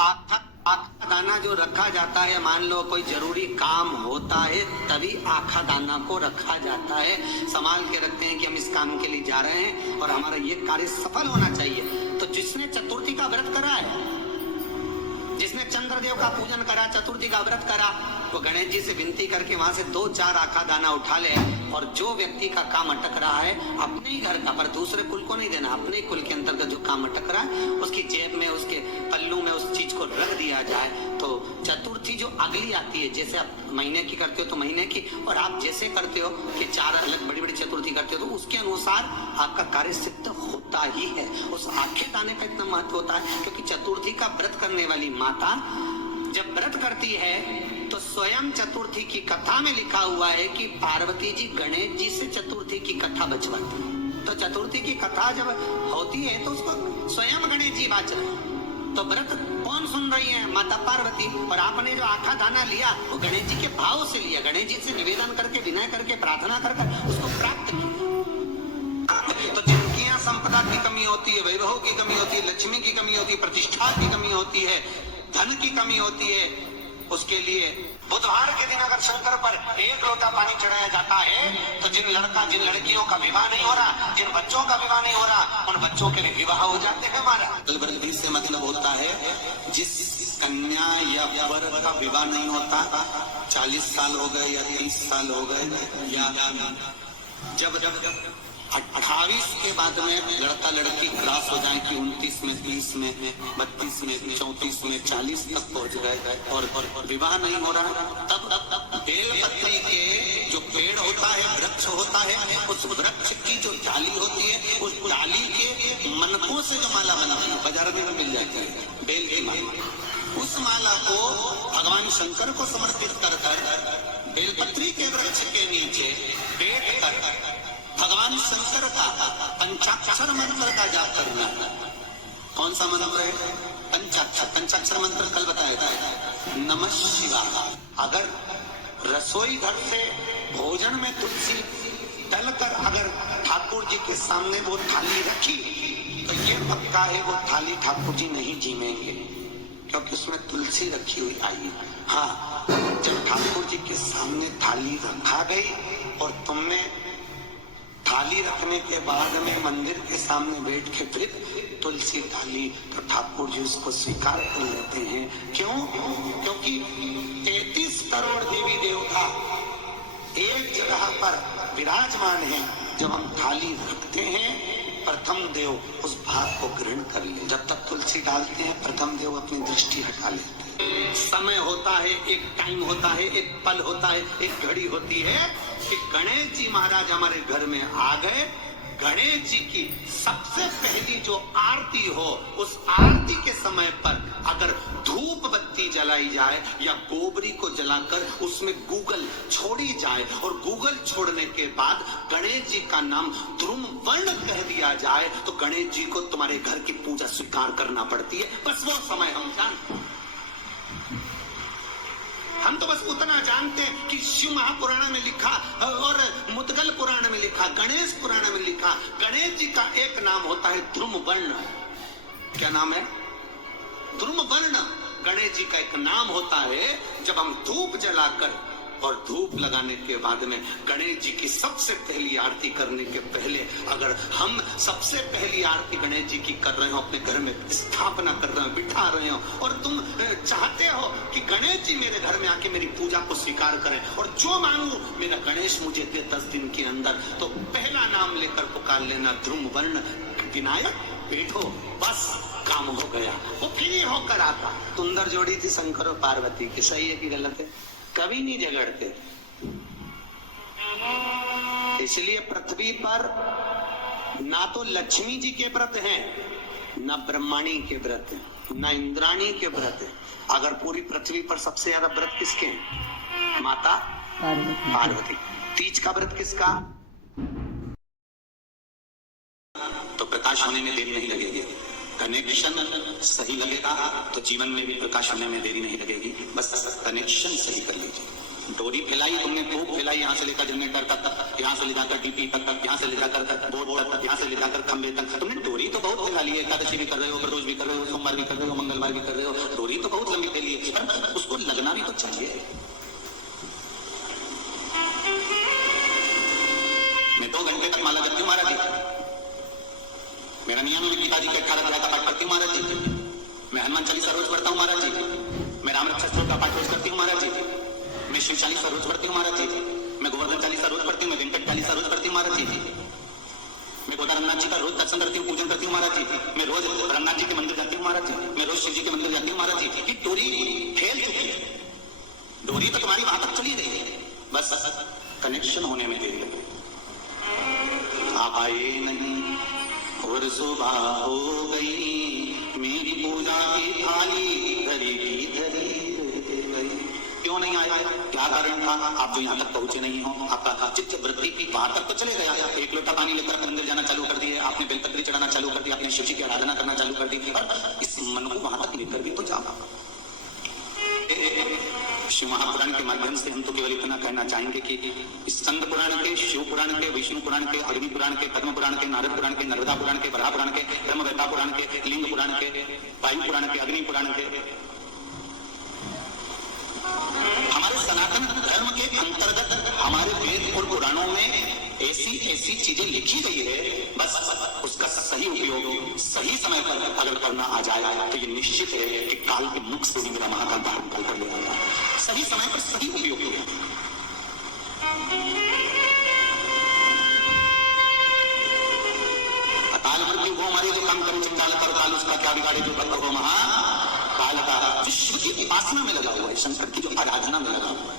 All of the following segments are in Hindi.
आखा आखा दाना जो रखा जाता है, मान लो कोई जरूरी काम होता है तभी आखा दाना को रखा जाता है, संभाल के रखते हैं कि हम इस काम के लिए जा रहे हैं और हमारा ये कार्य सफल होना चाहिए। तो जिसने चतुर्थी का व्रत करा है, जिसने चंद्रदेव का पूजन करा, चतुर्थी का व्रत करा, वो गणेश जी से विनती करके वहां से 2-4 आखा दाना उठा ले। और जो व्यक्ति का काम अटक रहा है अपने ही घर का, पर दूसरे कुल को नहीं देना, अपने ही कुल के अंतर्गत जो काम अटक रहा है उसकी जेब में, उसके पल्लू में उस चीज को रख दिया जाए। तो चतुर्थी जो अगली आती है, जैसे आप महीने की करते हो तो महीने की, और आप जैसे करते हो कि 4 अलग बड़ी बड़ी चतुर्थी करते हो तो उसके अनुसार आपका कार्य सिद्ध होता ही है। उस आखे दाने का इतना महत्व होता है क्योंकि चतुर्थी का व्रत करने वाली माता जब व्रत करती है तो स्वयं चतुर्थी की कथा में लिखा हुआ है कि पार्वती जी गणेश जी से चतुर्थी की कथा बचवाती है। तो चतुर्थी की कथा जब होती है तो उसको स्वयं गणेश जी बाच रहे हैं। तो व्रत कौन सुन रही है? माता पार्वती। और आपने जो आखा दाना लिया वो गणेश जी के भाव से लिया, गणेश जी से निवेदन करके, विनय करके, प्रार्थना करके उसको प्राप्त किया। तो जिनकी यहाँ संपदा की कमी होती है, वैभव की कमी होती है, लक्ष्मी की कमी होती है, प्रतिष्ठा की कमी होती है, धन की कमी होती है, उसके लिए बुधवार के दिन अगर शंकर पर 1 लोटा पानी चढ़ाया जाता है तो जिन लड़कियों का विवाह नहीं हो रहा, जिन बच्चों का विवाह नहीं हो रहा, उन बच्चों के लिए विवाह हो जाते हैं। हमारा बलवृद्धि से मतलब होता है जिस कन्या या वर का विवाह नहीं होता, 40 साल हो गए या 30 साल हो गए, या जब 28 के बाद में लड़का लड़की क्रॉस हो जाए कि 29 में, 30 में, 32 में, 34 में, 40 तक पहुंच गए और विवाह नहीं हो रहा, तब बेलपत्री के जो पेड़ होता है, वृक्ष होता है, उस वृक्ष की जो डाली होती है, उस डाली के मनकों से जो माला बनाती है, बाजार में मिल जाती है बेल की माला, उस माला को भगवान शंकर को समर्पित कर बेलपत्री के वृक्ष के नीचे बैठ कर भगवान शंकर का पंचाक्षर मंत्र का जाप करना। कौन सा मंत्र है? पंचाक्षर मंत्र कल बताया था, नमः शिवाय। अगर रसोई घर से भोजन में तुलसी डलकर अगर ठाकुर जी के सामने वो थाली रखी तो ये पक्का है वो थाली ठाकुर जी नहीं जीमेंगे क्योंकि उसमें तुलसी रखी हुई आई है। हाँ, जब ठाकुर जी के सामने थाली रखा गई और तुमने थाली रखने के बाद में मंदिर के सामने बैठ के फिर तुलसी डाली तो ठाकुर जी उसको स्वीकार कर लेते हैं। क्यों? क्योंकि 33 करोड़ देवी देवता एक जगह पर विराजमान हैं। जब हम थाली रखते हैं प्रथम देव उस भाग को ग्रहण कर ले। जब तक तुलसी डालते हैं प्रथम देव अपनी दृष्टि हटा लेते हैं। समय होता है, एक टाइम होता है, एक पल होता है, एक घड़ी होती है कि गणेश जी महाराज हमारे घर में आ गए। गणेश जी की सबसे पहली जो आरती हो, उस आरती के समय पर अगर धूप बत्ती जलाई जाए या गोबरी को जलाकर उसमें गूगल छोड़ी जाए और गूगल छोड़ने के बाद गणेश जी का नाम ध्रुम वर्ण कह दिया जाए तो गणेश जी को तुम्हारे घर की पूजा स्वीकार करना पड़ती है। बस वो समय हम जानते हैं। हम तो बस उतना जानते हैं कि शिव महापुराण में लिखा और मुद्गल पुराण में लिखा, गणेश पुराण में लिखा, गणेश जी का एक नाम होता है ध्रुम वर्ण। क्या नाम है? ध्रुम वर्ण गणेश जी का एक नाम होता है। जब हम धूप जलाकर और धूप लगाने के बाद में गणेश जी की सबसे पहली आरती करने के पहले अगर हम सबसे पहली आरती गणेश जी की कर रहे हो, अपने घर में स्थापना कर रहे हो, बिठा रहे हो और तुम चाहते हो कि गणेश जी मेरे घर में आके मेरी पूजा को स्वीकार करें और जो मांगू मेरा गणेश मुझे दे 10 दिन के अंदर, तो पहला नाम लेकर पुकार लेना ध्रुम वर्ण विनायक बैठो, बस काम हो गया। वो फ्री होकर आता। सुंदर जोड़ी थी शंकर और पार्वती की। सही है कि गलत है? कभी नहीं झगड़ते। इसलिए पृथ्वी पर ना तो लक्ष्मी जी के व्रत हैं, ना ब्रह्माणी के व्रत हैं, ना इंद्राणी के व्रत हैं। अगर पूरी पृथ्वी पर सबसे ज्यादा व्रत किसके हैं? माता पार्वती। तीज का व्रत किसका? तो प्रकाश होने में देरी नहीं लगेगी। कनेक्शन सही लगेगा तो जीवन में भी प्रकाश होने में देरी नहीं लगेगी। बस कनेक्शन सही कर लीजिए। डोरी फैलाई तुमने, खूब फैलाई, यहाँ से लेकर जनरेटर तक, यहाँ से ले जाकर डीपी तक, यहाँ से ले जाकर बोर्ड तक, यहाँ से ले जाकर खंबे तक, तुमने डोरी तो बहुत फैलाई। वाली है, एकादशी भी कर रहे हो, प्रदोष भी कर रहे हो, सोमवार भी कर रहे हो, मंगलवार भी कर रहे हो, डोरी तो बहुत लंबी फैली है, पर उसको लगना भी तो चाहिए। मैं 2 घंटे तक माला जपती हूँ महाराज जी, मेरा नियम है गीता जी के 18 अध्याय का पाठ करती हूँ महाराज जी, मैं हनुमान चालीसा रोज पढ़ता हूँ महाराज जी, मैं राम रक्षा स्तोत्र का पाठ रोज करती हूँ महाराज जी, मैं शिव चालीसा रोज पढ़ती हूँ महाराज जी, मैं गोवर्धन चालीसा रोज पढ़ती हूँ, मैं वेंकट चालीसा रोज पढ़ती हूँ महाराज जी, मैं गोदा रंगनाथ जी का रोज दर्शन करती हूँ, पूजन करती हूँ महाराज जी, मैं रोज रंगनाथ जी के मंदिर जाती हूँ महाराज जी, मैं रोज शिव जी के मंदिर जाती हूँ महाराज जी। कि डोरी फैल चुकी है, डोरी तो तुम्हारी वहां तक चली गई है, बस कनेक्शन होने में देरी है। आप आए नहीं और सुबह हो गई, मेरी पूजा की थाली धरी की धरी गई। क्यों नहीं आया? क्या कारण था? आप जो यहाँ तक पहुंचे नहीं हो, आपका चित्त वृत्ति वहां तक तो चले गया। एक लोटा पानी लेकर मंदिर जाना चालू कर दिए, आपने बेलपत्री चढ़ाना चालू कर दिया, आपने शिव जी की आराधना करना चालू कर दी, और इस मन को वहां तक लेकर भी तो जाओ। शिव महापुराण के माध्यम से हम तो केवल इतना कहना चाहेंगे कि स्कंद पुराण के, शिव पुराण के, विष्णु पुराण के, अग्नि पुराण के, पद्म पुराण के, नारद पुराण के, नर्मदा पुराण के, वराह पुराण के, ब्रह्मवेत्ता पुराण के, लिंग पुराण के, वायु पुराण के, अग्नि पुराण के, हमारे सनातन धर्म के अंतर्गत हमारे वेद और पुराणों में ऐसी ऐसी चीजें लिखी गई है, बस उसका सही उपयोग सही समय पर अगर करना आ जाए तो ये निश्चित है कि काल के मुख से भी मेरा महाकाल बाहर निकल कर ले आएगा। सही समय पर सही उपयोग हो। अकाल मृत्यु वो हमारे जो काम करे चिंता कर काल उसका क्या बिगाड़े जो भक्त हो महा काल का विश्व की उपासना में लगा हुआ है, शंकर की जो आराधना में लगा हुआ है।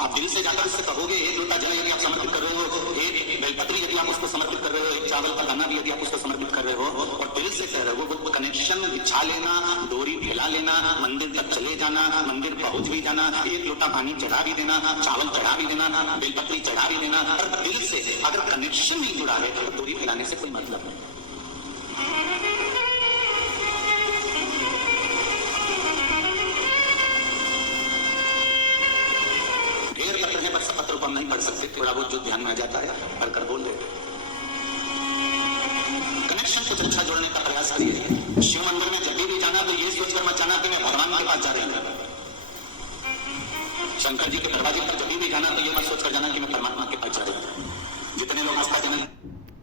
आप दिल से जाकर इससे कहोगे, एक लोटा जल यदि आप समर्पित कर रहे हो, एक बेलपत्री यदि आप उसको समर्पित कर रहे हो, एक चावल का दाना भी यदि आप उसको समर्पित कर रहे हो, और दिल से कह रहे हो, वो कनेक्शन बिछा लेना, डोरी फैला लेना, मंदिर तक चले जाना, मंदिर पहुंच भी जाना, एक लोटा पानी चढ़ा भी देना, चावल चढ़ा भी देना, बेलपत्री चढ़ा भी देना, और दिल से अगर कनेक्शन नहीं जुड़ा है तो डोरी फैलाने से कोई मतलब नहीं। ढेर पत्र है पर सब पत्रों को हम नहीं पढ़ सकते, थोड़ा बहुत जो ध्यान में आ जाता है पढ़कर बोल देते। कनेक्शन कुछ अच्छा जोड़ने का प्रयास करिए। शिव मंदिर में जब भी जाना तो ये सोचकर मत जाना कि मैं भगवान के पास जा रही हूँ। शंकर जी के दरवाजे पर जब भी जाना तो ये मत सोचकर जाना कि मैं परमात्मा के पास जा रही हूँ। जितने लोग आस्था चैनल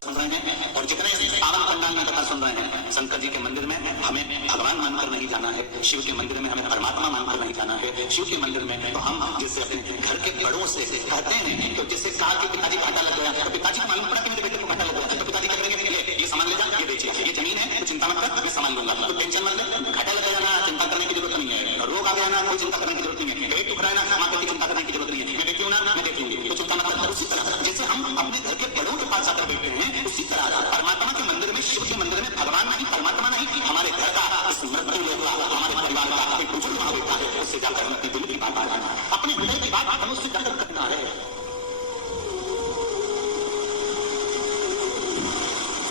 सुन रहे हैं और जितने पावन पंडाल में कथा सुन रहे हैं, शंकर जी के मंदिर में हमें भगवान मानकर नहीं जाना है, शिव के मंदिर में हमें परमात्मा मानकर नहीं जाना है। शिव के मंदिर में तो हम जैसे अपने घर के बड़ों से कहते हैं, तो जैसे कहा कि पिताजी घाटा लग गया तो पिताजी को मालूम पड़ा कि मेरे बेटे को घाटा लग गया, तो पिताजी क्या करेंगे, ये सामान ले जा, ये बेचिए, ये जमीन है तो चिंता मत कर, मैं सामान लूंगा, तो टेंशन मत ले, घाटा लग जाना चिंता करने की जरूरत नहीं है, रोग आ गया ना कोई चिंता करने की जरूरत नहीं है, पेट दुख रहा है ना माता की चिंता करने की जरूरत नहीं है, मैं देखती हूँ ना मैं देख लूंगी, तो चिंता मत कर। उसी तरह जैसे हम अपने घर के बड़ों के पास जाकर बैठे हैं, उसी तरह परमात्मा के मंदिर में, शिव के मंदिर में भगवान नहीं, परमात्मा नहीं, हमारे घर का, इस मृत्यु लोक का, हमारे परिवार का कोई बुजुर्ग वहां बैठा है, उससे जाकर हम अपने दिल की बात करना है, अपने हृदय की बात हमें उससे जाकर करना है।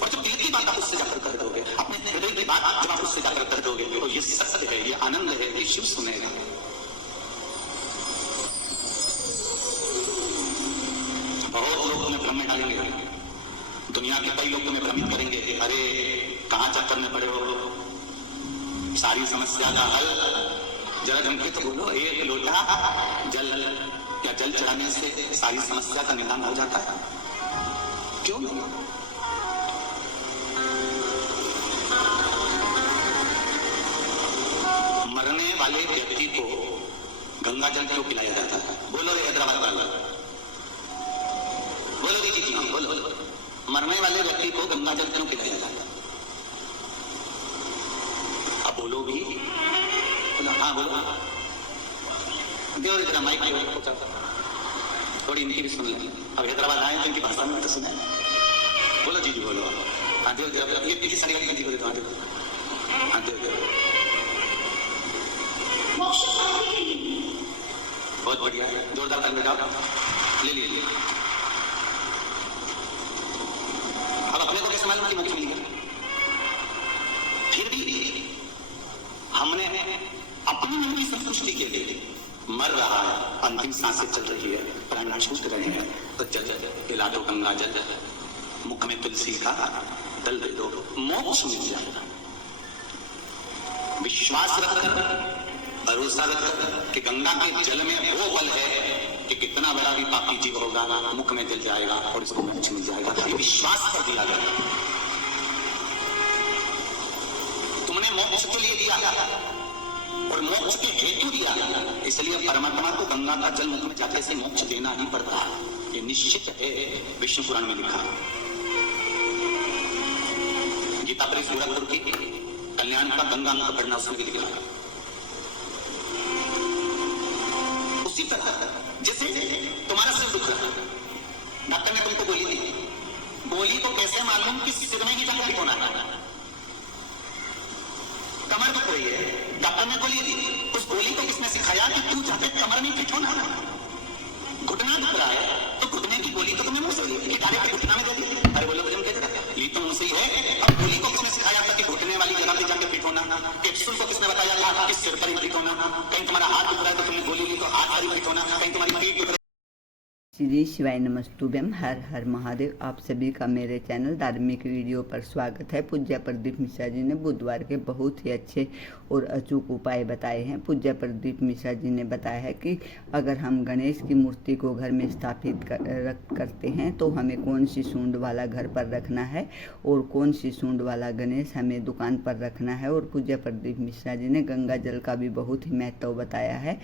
और जब दिल की बात आप उससे जाकर कर दोगे, अपने हृदय की बात जब आप उससे जाकर कर दोगे, तो ये सत्य है, ये आनंद है, ये शिव सुनेगा। बहुत लोग तुम्हें भ्रम में डालेंगे, दुनिया के कई लोग तुम्हें भ्रमित करेंगे, अरे कहां चक्कर में पड़े हो, सारी समस्या का हल जरा जम के तो बोलो, एक लोटा जल या जल चढ़ाने से सारी समस्या का निदान हो जाता है, क्यों नहीं? मरने वाले व्यक्ति को गंगा जल क्यों पिलाया जाता है? बोलो रे हैदराबाद वाला, बोलो जी, हाँ बोलो। मरने वाले व्यक्ति को गंगा जल क्यों पिलाया जाता है? अब बोलो भी, बोलो हाँ बोलो, देव इतना माइक थोड़ी इनकी भी सुन लें। अब हैदराबाद आए तो इनकी भाषा में तो सुने, बोलो जी बोलो, हाँ देव देव, ये किसी सारी जी बोले तो हाँ देव देव, बहुत बढ़िया है, जोरदार ताली बजाओ, ले लिए। अब अपने को कैसे मालूम कि मोक्ष मिल गया? फिर भी हमने अपनी मन की संतुष्टि के लिए मर रहा है, अंतिम सांसें चल रही है, प्राण छूट रहे हैं, तो जल पिला दो गंगा जल, मुख में तुलसी का दल दे दो, मोक्ष मिल जाएगा। विश्वास रखकर, भरोसा रखकर कि गंगा के जल में वो बल है कि कितना बड़ा भी पापी जीव होगा मुख में जल जाएगा और इसको मोक्ष मिल जाएगा। ये विश्वास कर दिया गया। तुमने मोक्ष के लिए दिया और मोक्ष के हेतु दिया, इसलिए परमात्मा को गंगा का जल मुख में जाते से मोक्ष देना ही पड़ता है। ये निश्चित है, विष्णु पुराण में लिखा। गीता पर गोरखपुर की कल्याण का गंगा अंक पढ़ना, उसमें भी लिखा। उसी तरह जैसे तुम्हारा सिर दुख रहा, डॉक्टर ने तुमको गोली दी, गोली को कैसे मालूम कि सिर में ही जाकर होना है। कमर दुख रही है, डॉक्टर ने गोली दी, उस गोली को किसने सिखाया कि तू जाके कमर में फिट होना है। घुटना दुख रहा है तो घुटने की गोली तो तुम्हें मुंह से ली कि डायरेक्ट घुटना में दे दी। अरे बोलो मुझे कैसे ली तो मुंह से ही है। अब गोली को किसने सिखाया था कि घुटने वाली जगह पे जाके फिट होना, कैप्सूल को किसने बताया था कि सिर पर ही फिट होना। कहीं तुम्हारा हाथ दुख रहा है तो तुमने गोली ली तो हाथ पर ही फिट होना, कहीं तुम्हारी पीठ दुख रही। श्री शिवाय नमस्तुभ्यम। हर हर महादेव। आप सभी का मेरे चैनल धार्मिक वीडियो पर स्वागत है। पूज्य प्रदीप मिश्रा जी ने बुधवार के बहुत ही अच्छे और अचूक उपाय बताए हैं। पूज्य प्रदीप मिश्रा जी ने बताया है कि अगर हम गणेश की मूर्ति को घर में स्थापित करते हैं तो हमें कौन सी सूंड वाला घर पर रखना है और कौन सी सूंड वाला गणेश हमें दुकान पर रखना है। और पूज्य प्रदीप मिश्रा जी ने गंगा जल का भी बहुत ही महत्व बताया है।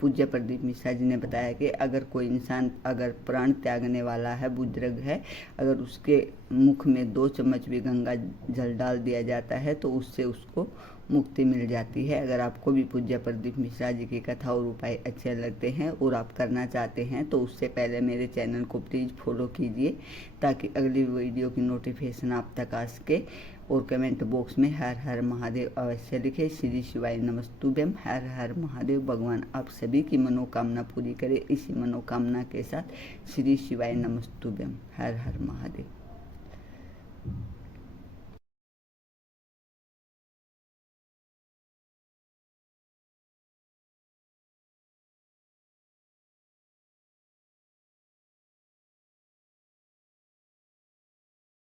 पूज्य प्रदीप मिश्रा जी ने बताया कि अगर कोई इंसान अगर प्राण त्यागने वाला है, बुजुर्ग है, अगर उसके मुख में 2 चम्मच भी गंगा जल डाल दिया जाता है तो उससे उसको मुक्ति मिल जाती है। अगर आपको भी पूज्य प्रदीप मिश्रा जी की कथा और उपाय अच्छे लगते हैं और आप करना चाहते हैं तो उससे पहले मेरे चैनल को प्लीज़ फॉलो कीजिए ताकि अगली वीडियो की नोटिफिकेशन आप तक आ सके। और कमेंट बॉक्स में हर हर महादेव अवश्य लिखे। श्री शिवाय नमस्तुभ्यम। हर हर महादेव। भगवान आप सभी की मनोकामना पूरी करे। इसी मनोकामना के साथ श्री शिवाय नमस्तुभ्यम। हर हर महादेव।